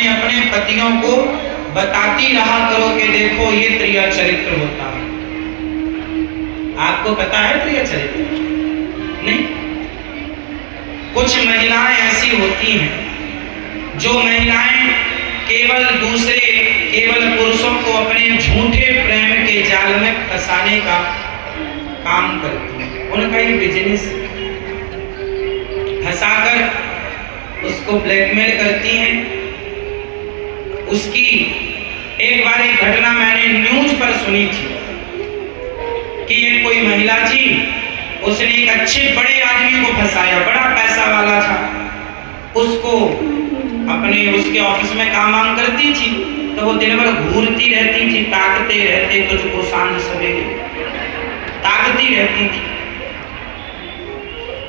अपने अपने पतियों को बताती रहा करो कि देखो ये प्रिय चरित्र होता है। आपको पता है प्रिय चरित्र? नहीं। कुछ महिलाएं ऐसी होती हैं जो महिलाएं केवल पुरुषों को अपने झूठे प्रेम के जाल में फंसाने का काम करती हैं। उनका ये बिजनेस, फंसाकर उसको ब्लैकमेल करती हैं। उसकी एक बार एक घटना मैंने न्यूज पर सुनी थी कि एक कोई महिला थी, उसने एक अच्छे बड़े आदमी को फंसाया, बड़ा पैसा वाला था। उसको उसके ऑफिस में काम करती थी, तो वो दिन भर घूरती रहती थी, ताकते रहते तुझको सांझ सवेरे, ताकती रहती थी।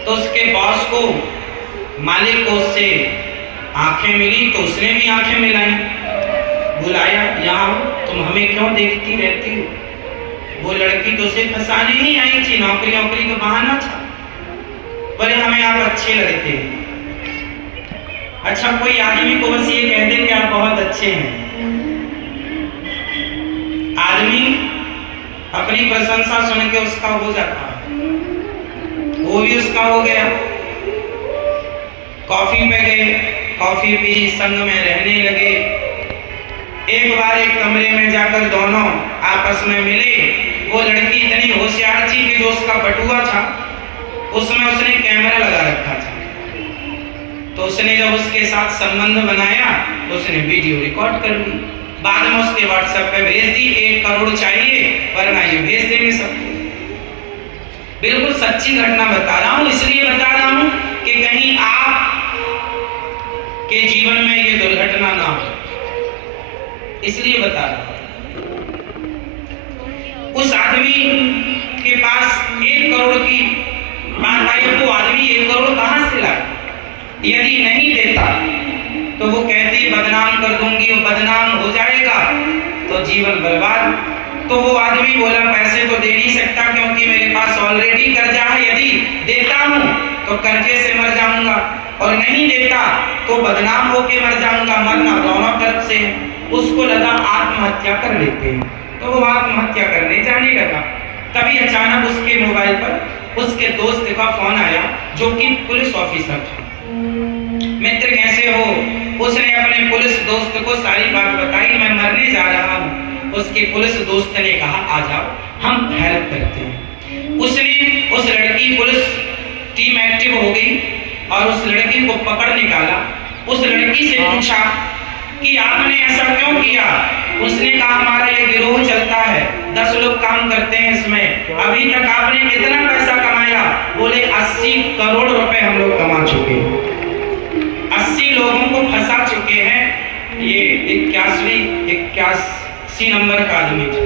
तो उसके बॉस को, मालिक को उससे आंखें मिली, तो उसने भी आंखें मिलाई, बुलाया, यहाँ तुम हमें क्यों देखती रहती हो? वो लड़की तो उसे फंसाने ही आई थी, नौकरी का बहाना था। बोले हमें आप अच्छे लगते हैं। अच्छा, कोई आदमी को बस ये कह दे कि आप बहुत अच्छे हैं, आदमी अपनी प्रशंसा सुन के उसका हो जाता है, वो भी उसका हो गया। कॉफी पे गए, कॉफी पी, संग में रहने लगे। एक बार एक कमरे में जाकर दोनों आपस में मिले। वो लड़की इतनी होशियार थी कि जो उसका बटुआ था उसमें उसने कैमरा लगा रखा था। तो उसने जब उसके साथ संबंध बनाया तो उसने वीडियो रिकॉर्ड कर ली, बाद में उसके व्हाट्सएप पे भेज दी। 1 करोड़ चाहिए वरना ये भेज देंगे सबको। बिल्कुल सच्ची घटना बता रहा हूँ, इसलिए बता रहा हूँ कि कहीं आप के जीवन में ये दुर्घटना ना हो, इसलिए बता रहा हूँ। उस आदमी के पास 1 करोड़ की बात आई, वो आदमी 1 करोड़ कहां से लाए? यदि नहीं देता तो वो कहती बदनाम कर दूंगी, वो बदनाम हो जाएगा तो जीवन बर्बाद। तो वो आदमी बोला पैसे तो दे नहीं सकता क्योंकि मेरे पास ऑलरेडी कर्जा है, यदि देता हूं तो कर्जे से मर जाऊंगा और नहीं देता तो बदनाम होके मर जाऊंगा, मरना दोनों तरफ से। उसको लगा आत्महत्या कर लेते हैं, तो वो आत्महत्या करने जाने लगा। तभी अचानक उसके मोबाइल पर उसके दोस्त का फोन आया जो कि पुलिस ऑफिसर था। मित्र कैसे हो? उसने अपने पुलिस दोस्त को सारी बात बताई, मैं मरने जा रहा हूँ। उसके पुलिस दोस्त ने कहा आ जाओ हम हेल्प करते हैं। उसने उस लड़की, पुलिस टीम एक्टिव हो गई और उस लड़की को पकड़ निकाला। उस लड़की से पूछा कि आपने ऐसा क्यों किया? उसने कहा हमारा ये गिरोह चलता है, 10 लोग काम करते हैं इसमें, अभी तक आपने कितना पैसा कमाया? बोले 80 करोड़ रुपए हम लोग कमा चुके हैं, 80 लोगों को फंसा चुके हैं। ये 81 नंबर का आदमी था,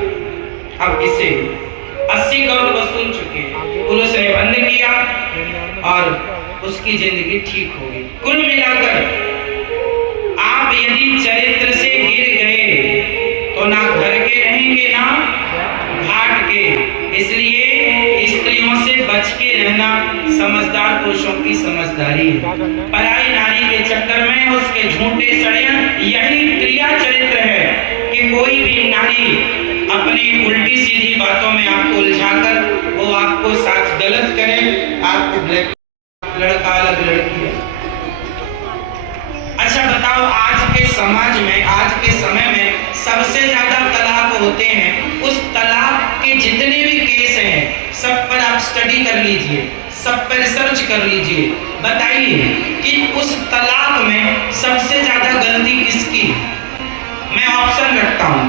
अब इसे 80 करोड़ वसूल चुके हैं। पुलिस ने बंद किया और उसकी जिंदगी ठीक हो गई। कुल मिलाकर आप यदि चरित्र से गिर गए तो ना घर के रहेंगे ना घाट के। इसलिए स्त्रियों से बच के रहना समझदार पुरुषों की समझदारी है। पराई नारी के चक्कर में उसके झूठे षड्यंत्र, यही क्रिया चरित्र है कि कोई भी नारी अपनी उल्टी सीधी बातों में आपको उलझाकर वो आपको साथ गलत करे, आपको लड़का अलग लड़की है। अच्छा बताओ, आज के समाज में, आज के समय में सबसे ज्यादा तलाक होते हैं। उस तलाक के जितने भी केस हैं सब पर आप स्टडी कर लीजिए, सब पर रिसर्च कर लीजिए, बताइए कि उस तलाक में सबसे ज्यादा गलती किसकी? मैं ऑप्शन रखता हूं,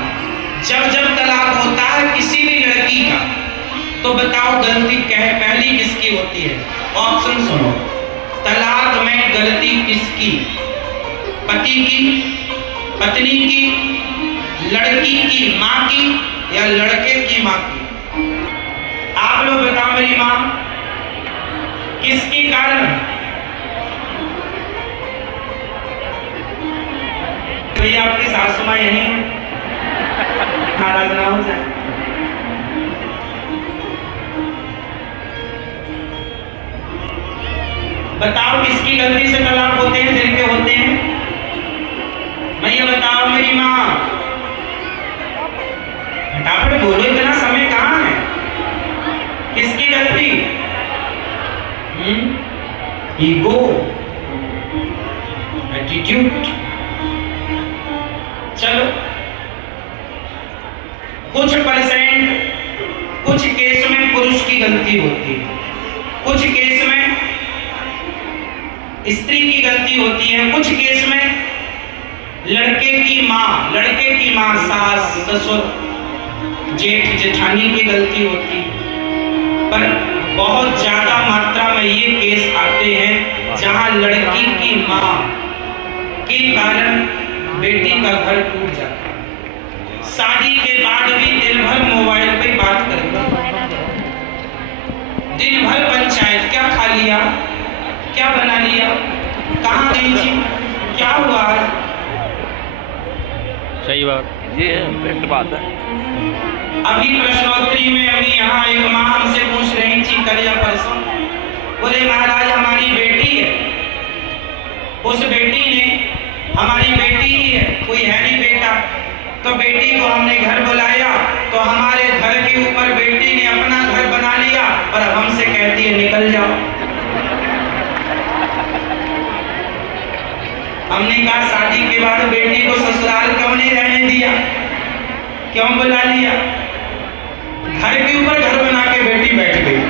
जब जब तलाक होता है किसी भी लड़की का, तो बताओ गलती पहली किसकी होती है? ऑप्शन सुनो, तलाक में गलती किसकी? पति की, पत्नी की, लड़की की माँ की या लड़के की माँ की? आप लोग बताओ मेरी माँ किसके कारण? भैया आपकी सासू माँ यही है, नाराज ना हो जाए। बताओ किसकी गलती से तलाक होते हैं? जिनके होते हैं। मैं ईगो, एटीट्यूड। चलो कुछ परसेंट, कुछ केस में पुरुष की गलती होती है, कुछ केस में स्त्री की गलती होती है, कुछ केस में लड़के की माँ, सास, ससुर, जेठ, जेठानी की गलती होती है। पर बहुत ज्यादा मात्रा में ये केस आते हैं जहां लड़की की माँ के कारण बेटी का घर टूट जाता है। शादी के बाद भी दिन भर मोबाइल पे बात करते हैं, दिन भर पंचायत, क्या खा लिया, क्या बना लिया, कहाँ गई थी, क्या हुआ। सही बात, ये इम्पैक्ट बात है। अभी प्रश्नोत्तरी में अभी यहाँ एक माँ हमसे पूछ रही थी कल या परसों, बोले महाराज हमारी बेटी है, उस बेटी ने, हमारी बेटी ही है, कोई है नहीं बेटा, तो बेटी को हमने घर बुलाया तो हमारे घर के ऊपर बेटी ने अपना घर बना लिया और अब हमसे कहती है निकल जाओ। हमने कहा शादी के बाद बेटी को ससुराल क्यों नहीं रहने दिया, क्यों बुला लिया? घर के ऊपर घर बना के बेटी बैठ गई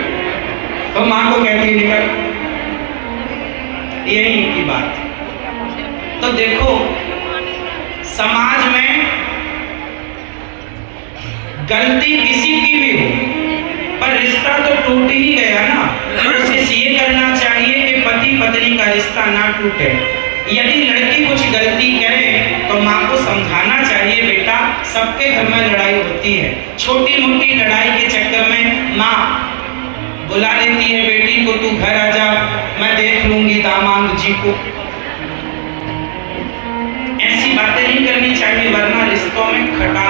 तो माँ को कहती निकल। यही की बात। तो देखो समाज में गलती किसी की भी हो पर रिश्ता तो टूट ही गया ना। कोशिश ये करना चाहिए कि पति पत्नी का रिश्ता ना टूटे। यदि लड़की कुछ गलती करे तो माँ को समझाना चाहिए, बेटा सबके घर में लड़ाई होती है, छोटी मोटी लड़ाई के चक्कर में माँ बुला लेती है बेटी को, तू घर आ जा, मैं देख लूंगी दामाद जी को। ऐसी बातें नहीं करनी चाहिए वरना रिश्तों में खटास